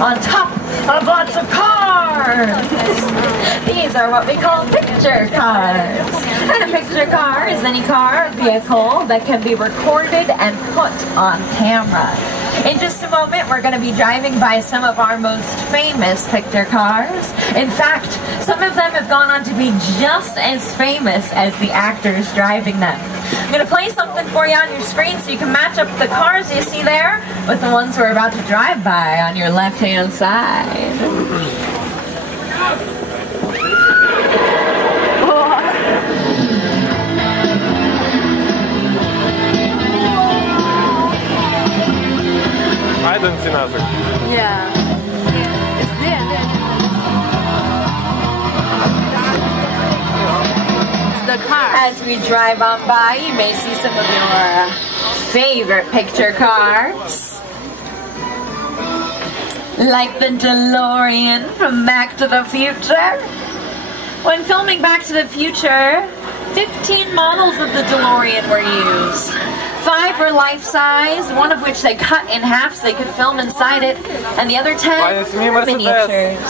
on top of lots of cars. These are what we call picture cars. And a picture car is any car or vehicle that can be recorded and put on camera. In just a moment, we're going to be driving by some of our most famous picture cars. In fact, some of them have gone on to be just as famous as the actors driving them. I'm going to play something for you on your screen so you can match up the cars you see there with the ones we're about to drive by on your left-hand side. I don't see nothing. Yeah. It's there. It's the car. As we drive on by, you may see some of your favorite picture cars. Like the DeLorean from Back to the Future. When filming Back to the Future, 15 models of the DeLorean were used. 5 were life-size, one of which they cut in half so they could film inside it, and the other 10 were miniatures.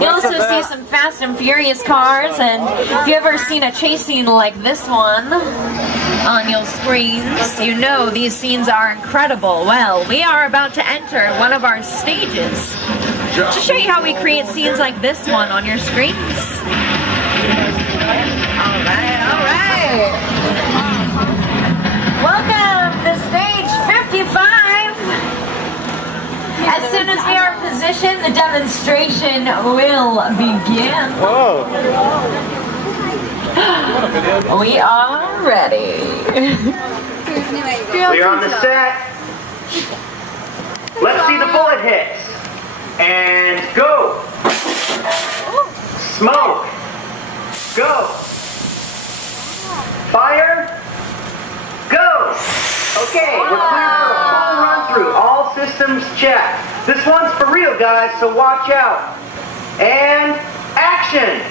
You also see some Fast and Furious cars, and if you've ever seen a chase scene like this one on your screens, you know these scenes are incredible. Well, we are about to enter one of our stages to show you how we create scenes like this one on your screens. Alright. Welcome to stage 55. As soon as we are in position, the demonstration will begin. Whoa. We are ready. We're on the set. Let's see the bullet hits. And go. Smoke. Go. Fire. Go! Okay, we're clear for a full run through. All systems checked. This one's for real, guys, so watch out. And action!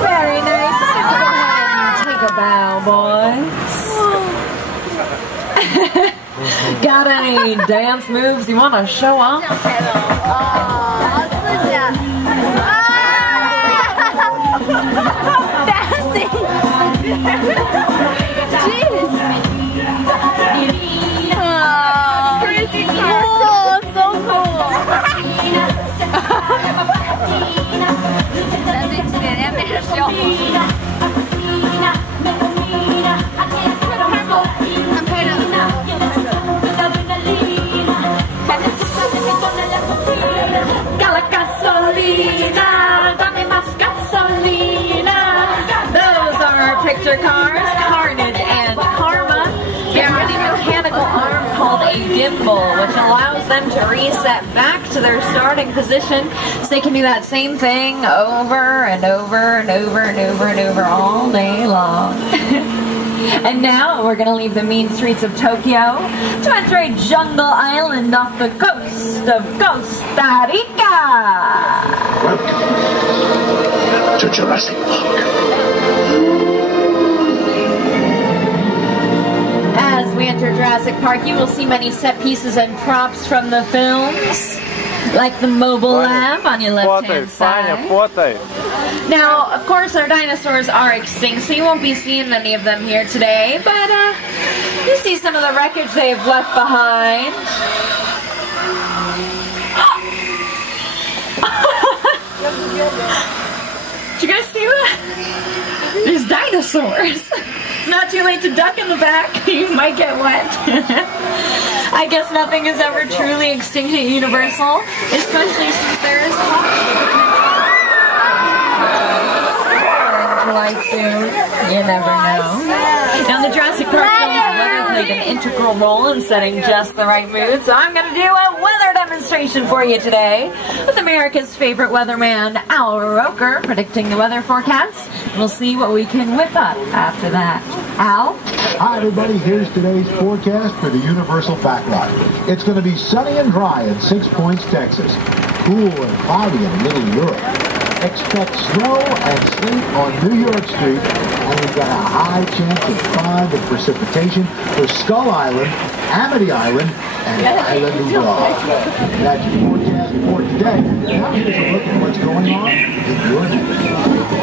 Very nice. Go ahead and take a bow, boys. Got any dance moves you want to show off? Dancing! Jeez! Crazy car! Oh, so cool! Dancing to the animation. Those are our picture cars, Carnage and Karma. They have a mechanical arm called a gimbal, which allows them to reset back to their starting position, so they can do that same thing over and over and over and over and over all day long. And now we're going to leave the mean streets of Tokyo to enter a jungle island off the coast of Costa Rica. Welcome to Jurassic Park. As we enter Jurassic Park, you will see many set pieces and props from the films, like the mobile lab on your left-hand side. Now, of course, our dinosaurs are extinct, so you won't be seeing any of them here today, but you see some of the wreckage they've left behind. Did you guys see that? There's dinosaurs. It's not too late to duck in the back. You might get wet. I guess nothing is ever truly extinct at Universal, especially since there is life soon. You never know. Now, the Jurassic Park films, weather played an integral role in setting just the right mood, so I'm going to do a weather demonstration for you today with America's favorite weatherman, Al Roker, predicting the weather forecast. We'll see what we can whip up after that. Al? Hi everybody, here's today's forecast for the Universal Backlot. It's going to be sunny and dry in 6 Points, Texas. Cool and cloudy in Little Europe. Expect snow and sleet on New York Street, and we've got a high chance of 5 of precipitation for Skull Island, Amity Island, and Island of Dog. That's your forecast for today. Now here's a look at what's going on in your neighborhood.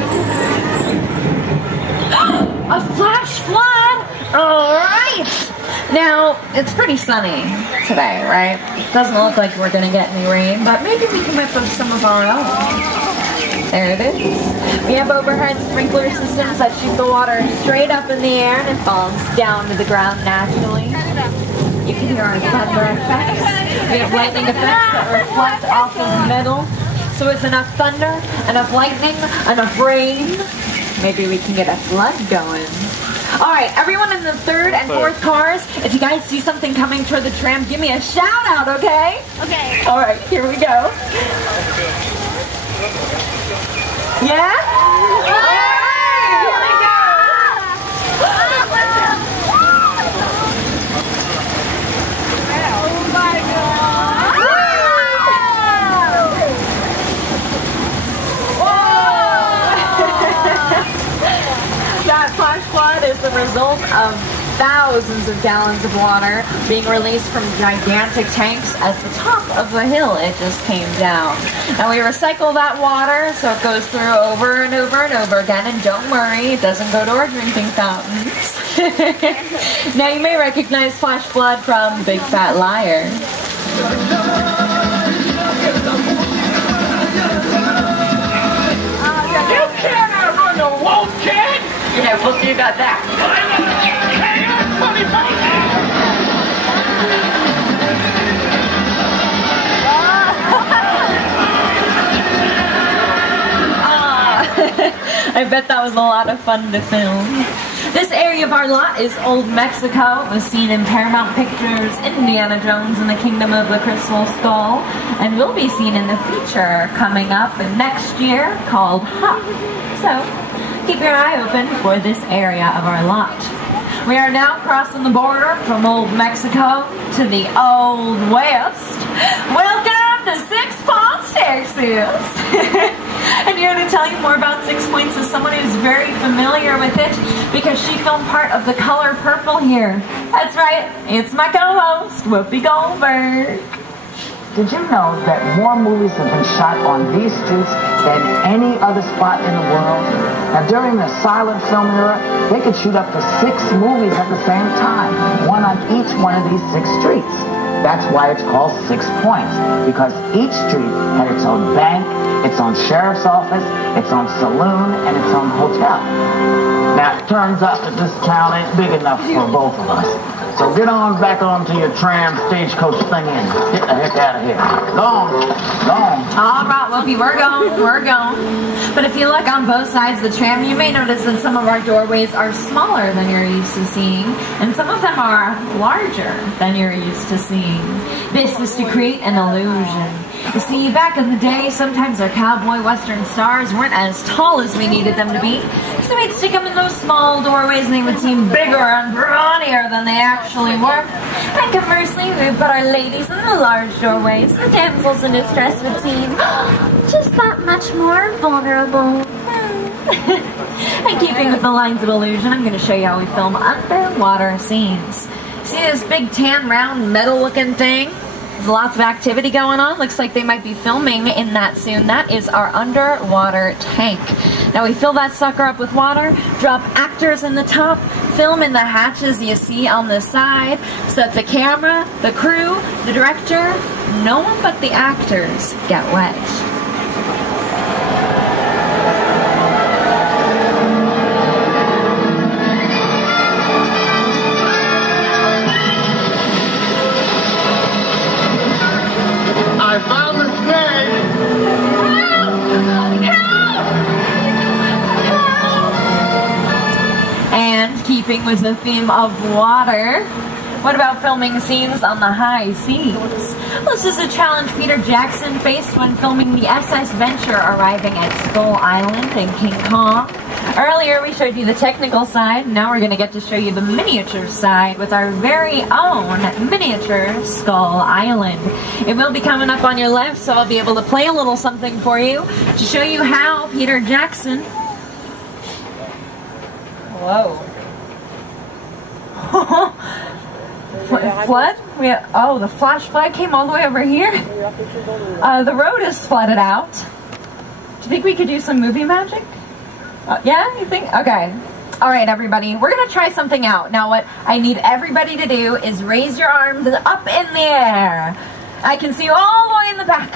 A flash flood! Alright! Now, it's pretty sunny today, right? Doesn't look like we're gonna get any rain, but maybe we can whip up some of our own. There it is. We have overhead sprinkler systems that shoot the water straight up in the air and it falls down to the ground naturally. You can hear our thunder effects. We have lightning effects that reflect off of metal. So with enough thunder, enough lightning, enough rain, maybe we can get a flood going. Alright, everyone in the 3rd and 4th cars, if you guys see something coming toward the tram, give me a shout out, okay? Okay. Alright, here we go. Yeah? Alright, here we go. Oh my God. That flash flood is the result of thousands of gallons of water being released from gigantic tanks at the top of the hill. It just came down. And we recycle that water so it goes through over and over and over again. And don't worry, it doesn't go to our drinking fountains. Now you may recognize flash flood from Big Fat Liar. You can't outrun a wolf, kid! Yeah, we'll see about that. I bet that was a lot of fun to film. This area of our lot is Old Mexico. It was seen in Paramount Pictures, Indiana Jones and the Kingdom of the Crystal Skull, and will be seen in the feature coming up next year called Hop. So, keep your eye open for this area of our lot. We are now crossing the border from Old Mexico to the Old West. Welcome to 6 Points, Texas. And here to tell you more about 6 Points is someone who's very familiar with it because she filmed part of The Color Purple here. That's right, it's my co-host, Whoopi Goldberg. Did you know that more movies have been shot on these streets than any other spot in the world? Now, during the silent film era, they could shoot up to 6 movies at the same time, one on each one of these 6 streets. That's why it's called 6 Points, because each street had its own bank, its own sheriff's office, its own saloon, and its own hotel. Now, it turns out that this town ain't big enough for both of us. So get on back onto your tram stagecoach thing and get the heck out of here. Go on. All right, Whoopi, we're going. But if you look on both sides of the tram, you may notice that some of our doorways are smaller than you're used to seeing, and some of them are larger than you're used to seeing. This is to create an illusion. You see, back in the day, sometimes our cowboy western stars weren't as tall as we needed them to be, so we'd stick them in those small doorways and they would seem bigger and brawnier than they actually were. And conversely, we would put our ladies in the large doorways. The damsels in distress would seem just that much more vulnerable. And keeping with the lines of illusion, I'm going to show you how we film underwater scenes. See this big tan, round, metal-looking thing? There's lots of activity going on. Looks like they might be filming in that soon. That is our underwater tank. Now we fill that sucker up with water, drop actors in the top, film in the hatches you see on the side, so that the camera, the crew, the director, no one but the actors get wet. I found the snake! And keeping with the theme of water, what about filming scenes on the high seas? This is a challenge Peter Jackson faced when filming the SS Venture arriving at Skull Island in King Kong. Earlier we showed you the technical side, now we're going to get to show you the miniature side with our very own miniature Skull Island. It will be coming up on your left, so I'll be able to play a little something for you to show you how Peter Jackson... Whoa. Flood? Oh, the flash flood came all the way over here? The road is flooded out. Do you think we could do some movie magic? Yeah, you think? Okay. All right, everybody. We're going to try something out. Now, what I need everybody to do is raise your arms up in the air. I can see you all the way in the back.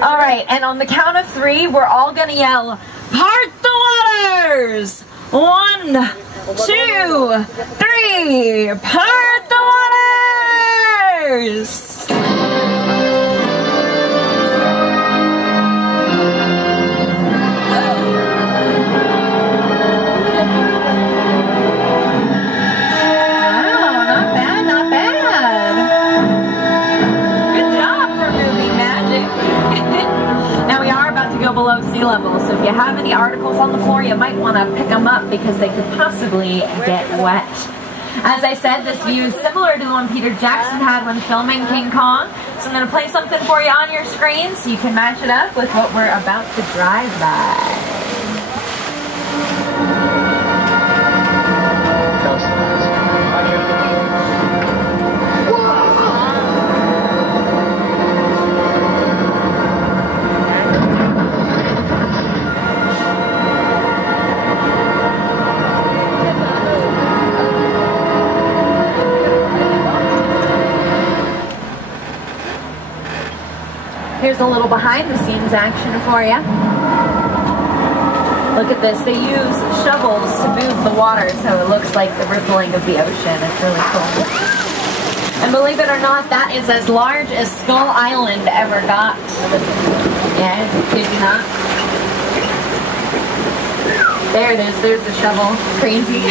All right, and on the count of 3, we're all going to yell, "Part the waters!" 1, 2, 3, part the waters! Below sea level, so if you have any articles on the floor, you might want to pick them up because they could possibly get wet. As I said, this view is similar to the one Peter Jackson had when filming King Kong, so I'm going to play something for you on your screen so you can match it up with what we're about to drive by. Here's a little behind-the-scenes action for you. Look at this. They use shovels to move the water so it looks like the rippling of the ocean. It's really cool. And believe it or not, that is as large as Skull Island ever got. Yeah, did you not? There it is. There's the shovel. Crazy.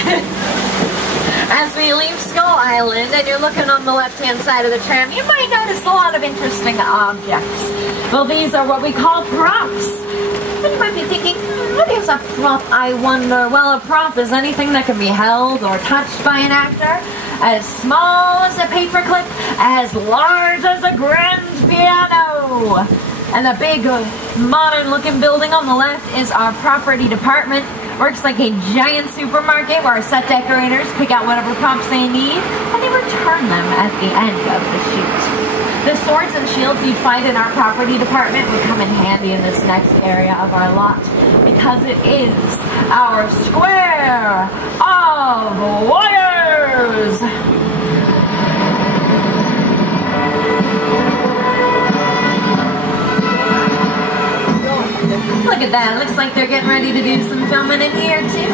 As we leave Skull Island and you're looking on the left-hand side of the tram, you might notice a lot of interesting objects. Well, these are what we call props. And you might be thinking, what is a prop, I wonder? Well, a prop is anything that can be held or touched by an actor, as small as a paperclip, as large as a grand piano. And the big, modern-looking building on the left is our property department. Works like a giant supermarket where our set decorators pick out whatever props they need and they return them at the end of the shoot. The swords and shields you find in our property department would come in handy in this next area of our lot because it is our square of wires. Look at that. Looks like they're getting ready to do some filming in here, too.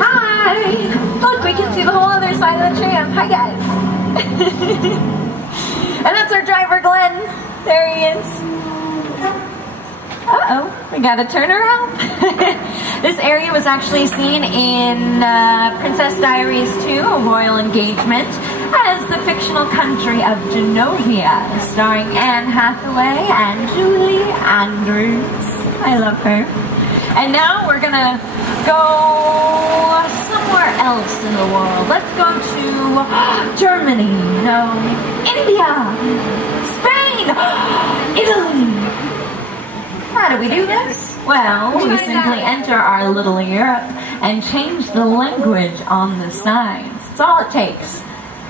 Hi! Look, we can see the whole other side of the tram. Hi, guys. And that's our driver, Glenn. There he is. Uh-oh. We got to turn around. This area was actually seen in Princess Diaries 2, A Royal Engagement, as the fictional country of Genovia, starring Anne Hathaway and Julie Andrews. I love her. And now we're gonna go somewhere else in the world. Let's go to Germany, no, India, Spain, Italy. How do we do this? Well, we simply enter our little Europe and change the language on the signs. That's all it takes.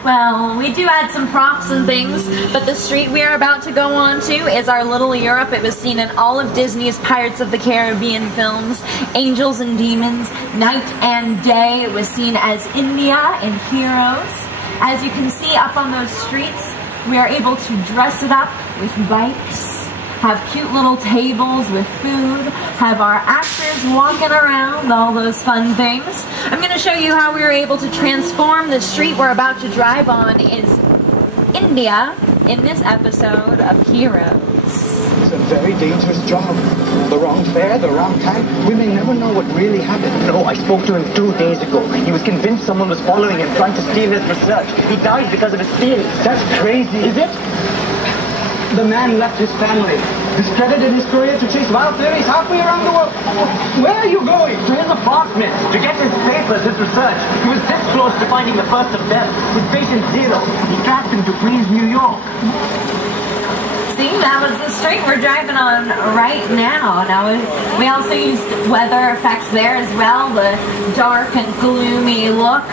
Well, we do add some props and things, but the street we are about to go on to is our little Europe. It was seen in all of Disney's Pirates of the Caribbean films, Angels and Demons, Night and Day. It was seen as India in Heroes. As you can see up on those streets, we are able to dress it up with bikes, have cute little tables with food, have our actors walking around, all those fun things. I'm going to show you how we were able to transform the street we're about to drive on is India in this episode of Heroes. It's a very dangerous job. The wrong fare, the wrong time. We may never know what really happened. No, I spoke to him 2 days ago. He was convinced someone was following him, trying to steal his research. He died because of his feelings. That's crazy. Is it? The man left his family. Discredited his career to chase wild theories halfway around the world. Where are you going? To his apartment, to get his papers, his research. He was this close to finding the first of them. With patient zero, he tracked him to Queens, New York. See, that was the street we're driving on right now. Now, we also used weather effects there as well, the dark and gloomy look.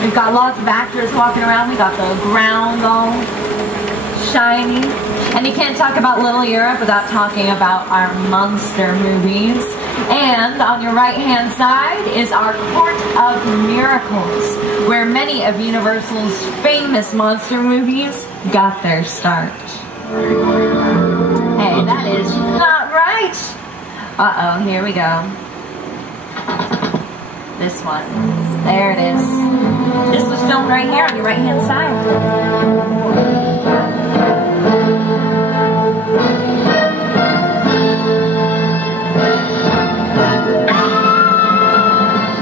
We've got lots of actors walking around. We got the ground all shiny. And you can't talk about Little Europe without talking about our monster movies. And on your right-hand side is our Court of Miracles, where many of Universal's famous monster movies got their start. Hey, that is not right. Uh-oh, here we go. This one. There it is. This was filmed right here on your right-hand side.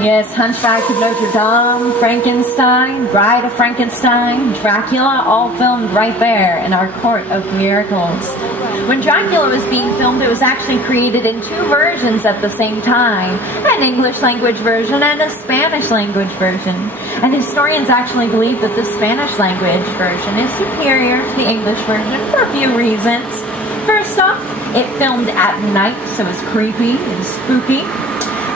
Yes, Hunchback of Notre Dame, Frankenstein, Bride of Frankenstein, Dracula, all filmed right there in our Court of Miracles. When Dracula was being filmed, it was actually created in two versions at the same time, an English language version and a Spanish language version. And historians actually believe that the Spanish language version is superior to the English version for a few reasons. First off, it filmed at night, so it's creepy and spooky.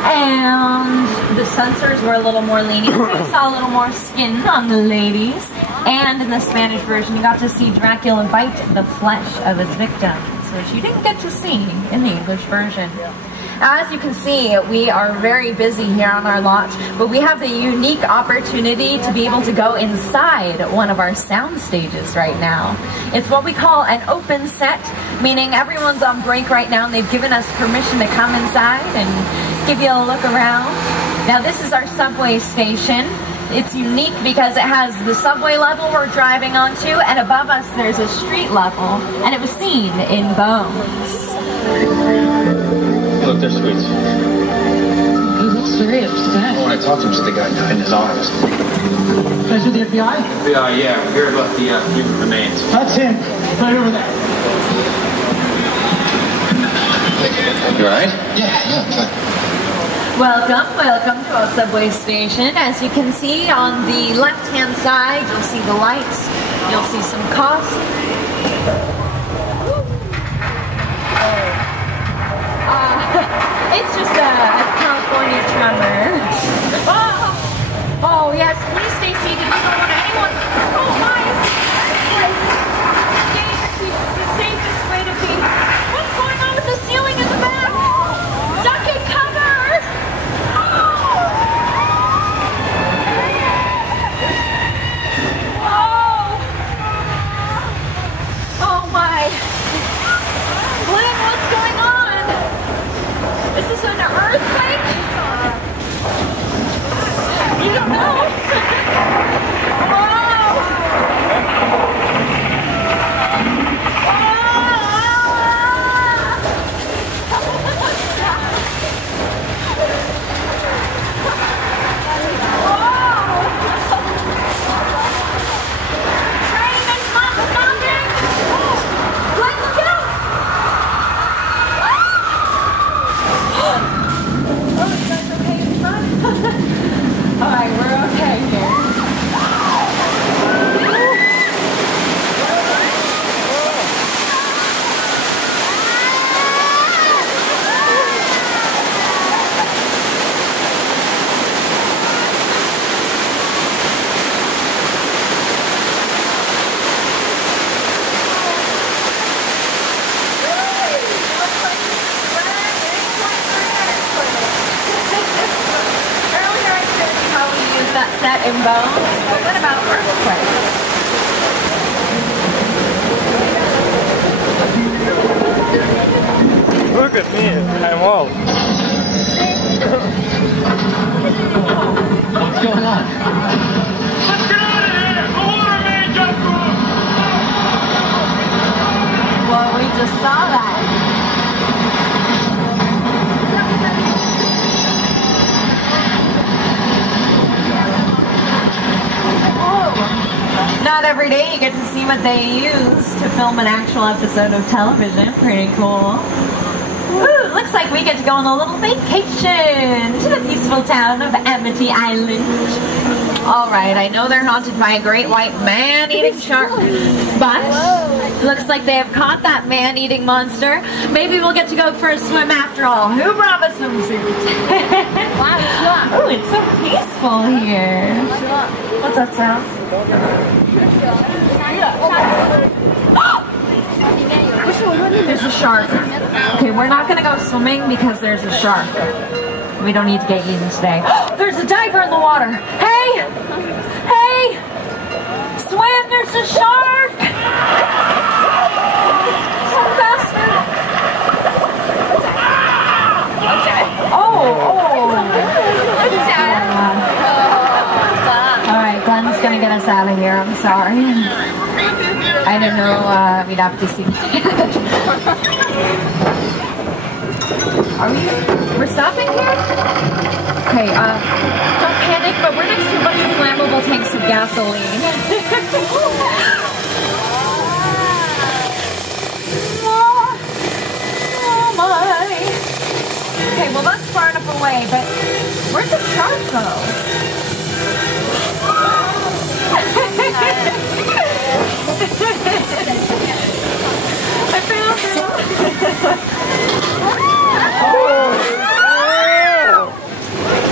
And the censors were a little more lenient, so you saw a little more skin on the ladies. And in the Spanish version, you got to see Dracula bite the flesh of his victims, which you didn't get to see in the English version. As you can see, we are very busy here on our lot, but we have the unique opportunity to be able to go inside one of our sound stages right now. It's what we call an open set, meaning everyone's on break right now and they've given us permission to come inside and give you a look around. Now this is our subway station. It's unique because it has the subway level we're driving onto, and above us there's a street level, and it was seen in Bones. Look, they're sweets. He looks very upset. When I talked to him, the guy died in his arms. Guys with the FBI? FBI, yeah. We heard about the human remains. That's him. Right over there. You alright? Yeah. Welcome, welcome to our subway station. As you can see on the left-hand side, you'll see the lights, you'll see some costs. It's just a California tremor. Oh, yes, please stay seated. We don't want anyone. Oh, my. Stay in your seats. It's the safest way to be. What's going on with the ceiling in the back? Duck and cover. Oh, my. Glenn, what's going on? Is this an earthquake? You don't know? Alright, we're okay here. That set in Bones. What about earthquake? Look at me, I'm old. What's going on? Let's get out of here! The water man just Well, we just saw that. Not every day you get to see what they used to film an actual episode of television. Pretty cool. Ooh, looks like we get to go on a little vacation to the peaceful town of Amity Island. Alright, I know they're haunted by a great white man-eating shark, but looks like they have caught that man-eating monster. Maybe we'll get to go for a swim after all. Who brought us some suit? Oh, it's so peaceful here. What's that sound? There's a shark. Okay, we're not gonna go swimming because there's a shark. We don't need to get eaten today. There's a diver in the water. Hey! Hey! Swim, there's a shark! Swim faster! Alright, Glenn's gonna get us out of here. I'm sorry. I don't know, we'd have to see. We're stopping here? Okay, don't panic, but we're next to a bunch of flammable tanks of gasoline. Oh my. Okay, well that's far enough away, but where'd the shark go? I found him!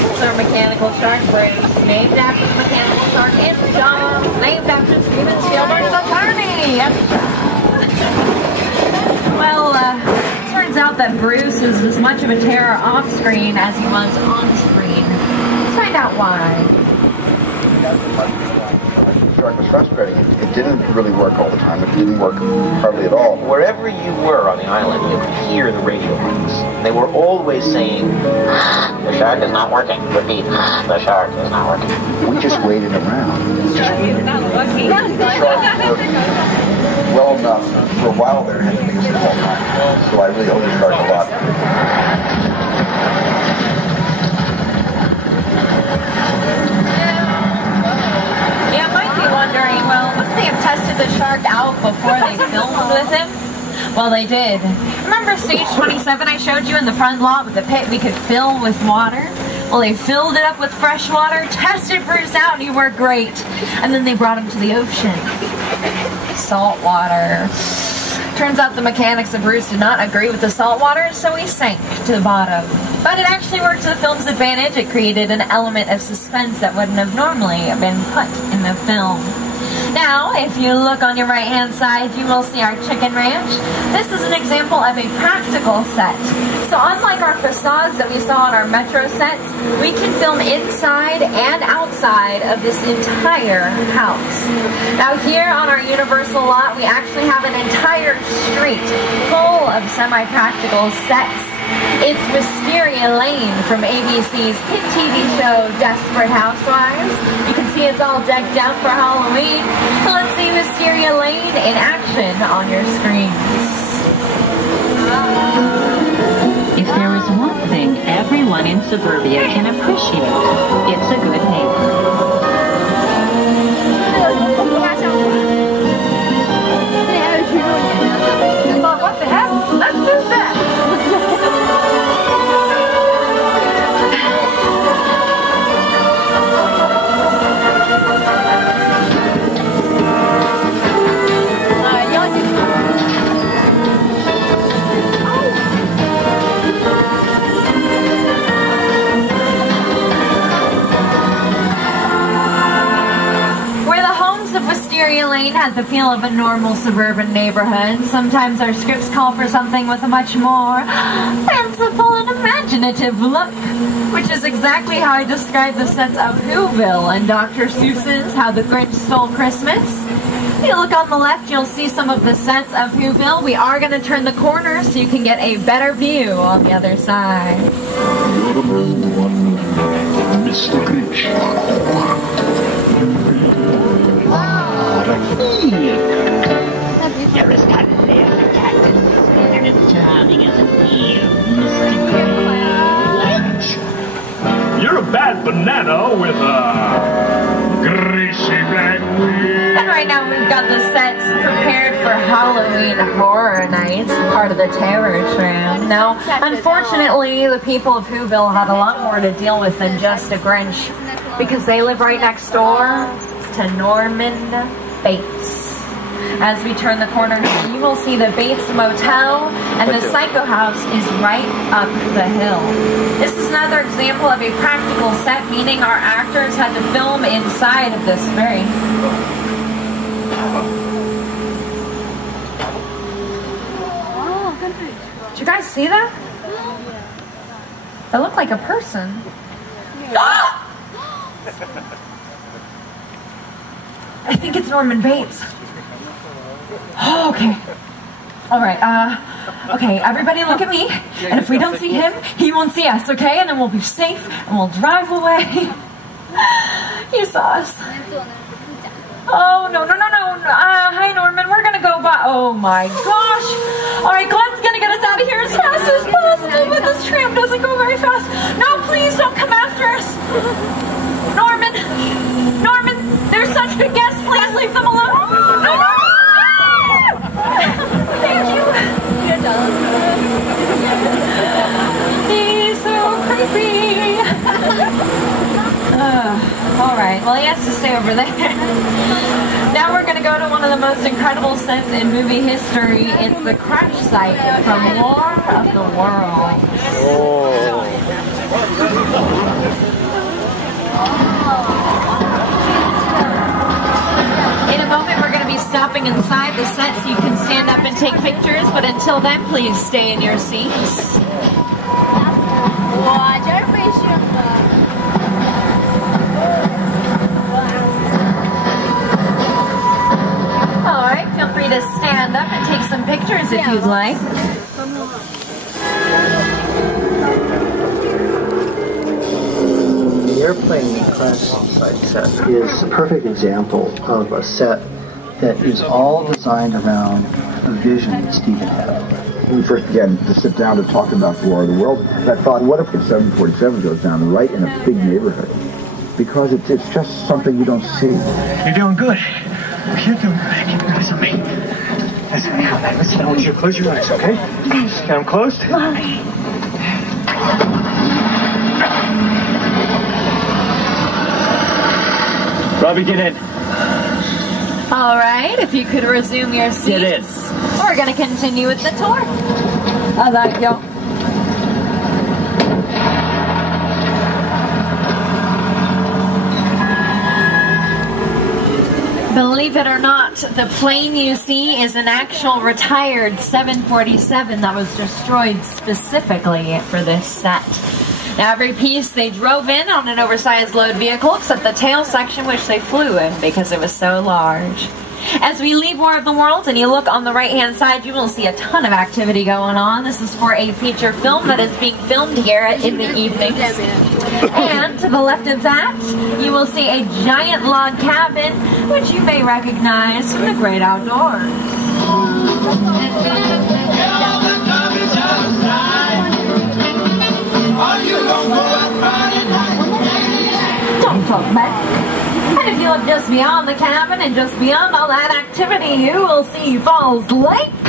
It's our mechanical shark brace, named after the mechanical shark in Jaws, named after Steven Spielberg's attorney! Well, turns out that Bruce was as much of a terror off screen as he was on screen. Let's find out why. Shark was frustrating. It didn't really work all the time. It didn't work hardly at all. Wherever you were on the island, you could hear the radio waves. They were always saying, the shark is not working. Repeat, the shark is not working. We just waited around. Just waited. The shark worked well enough. For a while there, it had to make us all time. So I really owe the shark a lot. Wondering, well, wouldn't they have tested the shark out before they filmed with him? Well, they did. Remember stage 27 I showed you in the front lot with the pit we could fill with water? Well, they filled it up with fresh water, tested Bruce out, and he worked great. And then they brought him to the ocean. Salt water. Turns out the mechanics of Bruce did not agree with the salt water, so he sank to the bottom. But it actually worked to the film's advantage. It created an element of suspense that wouldn't have normally been put in the film. Now, if you look on your right-hand side, you will see our chicken ranch. This is an example of a practical set. So unlike our facades that we saw on our Metro sets, we can film inside and outside of this entire house. Now here on our Universal lot, we actually have an entire street full of semi-practical sets. It's Wisteria Lane from ABC's hit TV show Desperate Housewives. You can see it's all decked out for Halloween. So let's see Wisteria Lane in action on your screens. If there is one thing everyone in suburbia can appreciate, it's a good neighbor. What the heck? Let's do that! Lane had the feel of a normal suburban neighborhood. Sometimes our scripts call for something with a much more fanciful and imaginative look, which is exactly how I describe the sets of Whoville and Dr. Seuss's How the Grinch Stole Christmas. If you look on the left, you'll see some of the sets of Whoville. We are going to turn the corner so you can get a better view on the other side. Mr. Grinch. You're as cuddly as a cactus and as charming as an eel, Mr. Grinch. You're a bad banana with a greasy black wheel. And right now we've got the sets prepared for Halloween Horror Nights, part of the Terror Tram. Now, unfortunately, the people of Whoville had a lot more to deal with than just a Grinch, because they live right next door to Norman Bates. As we turn the corner, you will see the Bates Motel, and the Psycho House is right up the hill. This is another example of a practical set, meaning our actors had to film inside of this very... Did you guys see that? That looked like a person. I think it's Norman Bates. Oh, okay. All right, okay, everybody look at me, and if we don't see him, he won't see us, okay? And then we'll be safe, and we'll drive away. You saw us. Oh, no. Hi, Norman, we're gonna go by. Oh, my gosh. All right, Glenn's gonna get us out of here as fast as possible, but this tram doesn't go very fast. No, please don't come after us. Norman, they're such good guests. Please leave them alone. No. Thank you. He's so creepy. All right, well, he has to stay over there. Now we're going to go to one of the most incredible sets in movie history. It's the crash site from War of the Worlds. In a moment, we're going to be stopping inside the set so you can stand up and take pictures, but until then, please stay in your seats. Alright, feel free to stand up and take some pictures if you'd like. The airplane crash site set is a perfect example of a set that is all designed around a vision that Stephen had. When we first began to sit down to talk about the War of the Worlds, I thought, what if the 747 goes down right in a big neighborhood? Because it's just something you don't see. You're doing good. You're doing good. Keep your eyes on me. Listen, I want you to close your eyes, okay? Got them closed? Robbie, get in. All right, if you could resume your seats. Get in. We're going to continue with the tour. I like you. Believe it or not, the plane you see is an actual retired 747 that was destroyed specifically for this set. Now, every piece they drove in on an oversized load vehicle, except the tail section, which they flew in because it was so large. As we leave War of the Worlds and you look on the right-hand side, you will see a ton of activity going on. This is for a feature film that is being filmed here in the evenings. And to the left of that, you will see a giant log cabin, which you may recognize from the great outdoors. Don't talk back. And if you look just beyond the cabin and just beyond all that activity, you will see Falls Lake.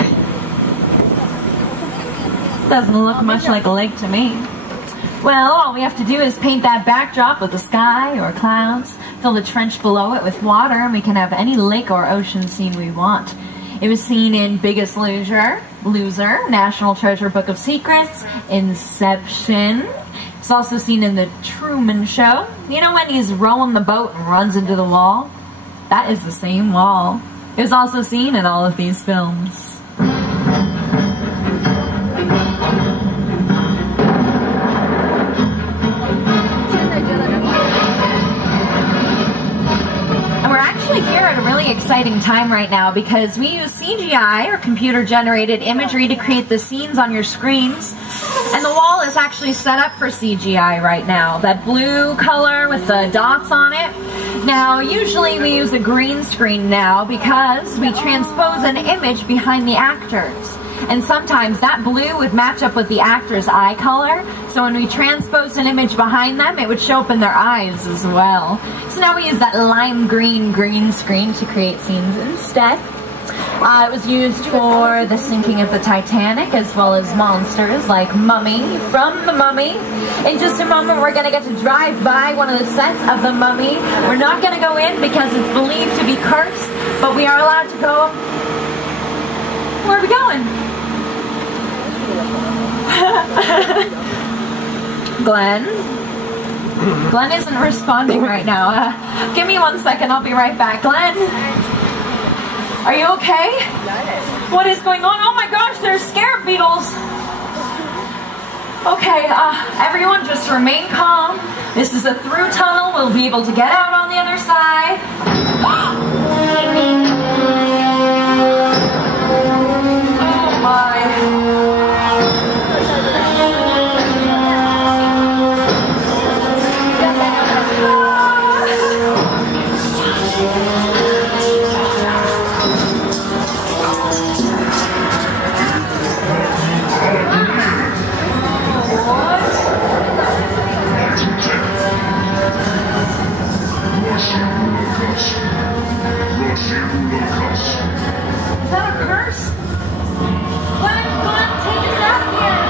Doesn't look much like a lake to me. Well, all we have to do is paint that backdrop with the sky or clouds, fill the trench below it with water, and we can have any lake or ocean scene we want. It was seen in Biggest Loser, National Treasure Book of Secrets, Inception. It's also seen in The Truman Show. You know when he's rowing the boat and runs into the wall? That is the same wall. It was also seen in all of these films. And we're actually here at a really exciting time right now because we use CGI, or computer-generated imagery, to create the scenes on your screens. And the wall is actually set up for CGI right now. That blue color with the dots on it. Now, usually we use a green screen now because we transpose an image behind the actors. And sometimes that blue would match up with the actor's eye color. So when we transpose an image behind them, it would show up in their eyes as well. So now we use that lime green screen to create scenes instead. It was used for the sinking of the Titanic, as well as monsters like Mummy from The Mummy. In just a moment, we're going to get to drive by one of the sets of The Mummy. We're not going to go in because it's believed to be cursed, but we are allowed to go. Where are we going? Glenn? Glenn isn't responding right now. Give me 1 second, I'll be right back. Glenn? Are you okay? What is going on? Oh my gosh, there's scarab beetles! Okay, everyone just remain calm. This is a through tunnel. We'll be able to get out on the other side. Oh my. Is that a curse? Glenn, take us out here!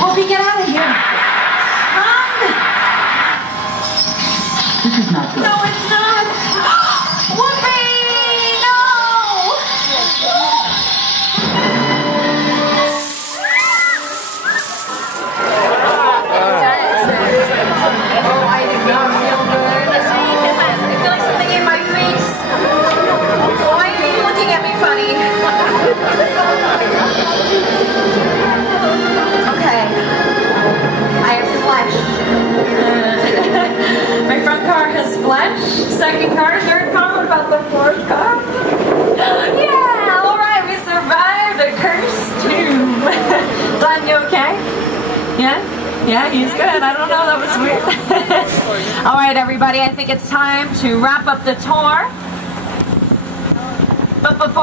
Whoopi, get out of here! Run! This is not good. No, it's not! Whoopi! No! Oh, I did not feel good. I feel like something in my face. Why are you looking at me funny? Okay. I have flesh. My front car has flesh. Second car, third car. What about the fourth car? Yeah! Alright, we survived a cursed tomb. Glenn, you okay? Yeah? Yeah, he's good. I don't know, that was weird. Alright, everybody, I think it's time to wrap up the tour. But before